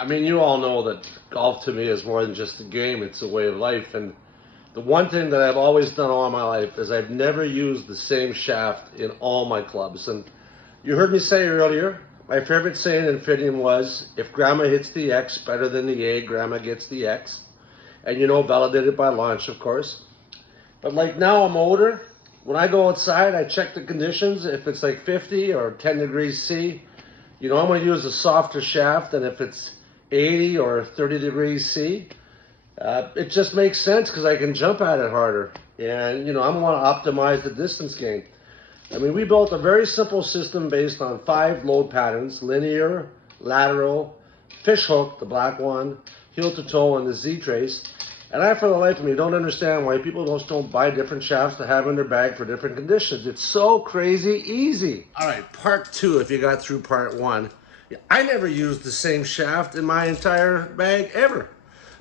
I mean, you all know that golf to me is more than just a game, it's a way of life. And the one thing that I've always done all my life is I've never used the same shaft in all my clubs. And you heard me say earlier, my favorite saying in fitting was, if grandma hits the X better than the A, grandma gets the X. And validated by launch, of course. But like now I'm older, when I go outside, I check the conditions. If it's like 50 or 10 degrees C, I'm going to use a softer shaft than if it's 80 or 30 degrees C. It just makes sense because I can jump at it harder. And, I want to optimize the distance gain. I mean, we built a very simple system based on 5 load patterns: linear, lateral, fish hook, the black one, heel to toe, and the Z-trace. And I, for the life of me, don't understand why people just don't buy different shafts to have in their bag for different conditions. It's so crazy easy. All right, part 2, if you got through part 1. I never used the same shaft in my entire bag ever.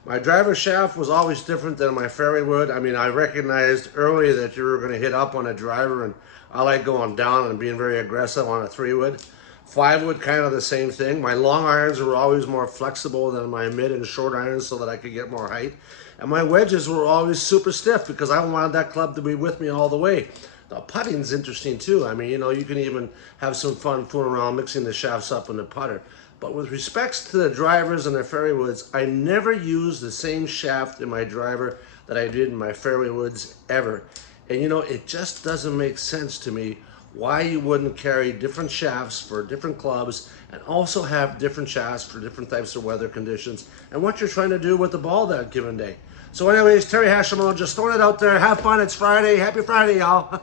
My driver shaft was always different than my fairway wood. I mean, I recognized early that you were going to hit up on a driver, and I like going down and being very aggressive on a 3-wood. 5-wood, kind of the same thing. My long irons were always more flexible than my mid and short irons so that I could get more height. And my wedges were always super stiff because I wanted that club to be with me all the way. Now, putting's interesting too. I mean, you can even have some fun fooling around mixing the shafts up in the putter. But with respects to the drivers and the fairway woods, I never used the same shaft in my driver that I did in my fairway woods ever. And it just doesn't make sense to me why you wouldn't carry different shafts for different clubs and also have different shafts for different types of weather conditions and what you're trying to do with the ball that given day. So anyways, Terry Hashimoto, just throwing it out there. Have fun. It's Friday. Happy Friday, y'all.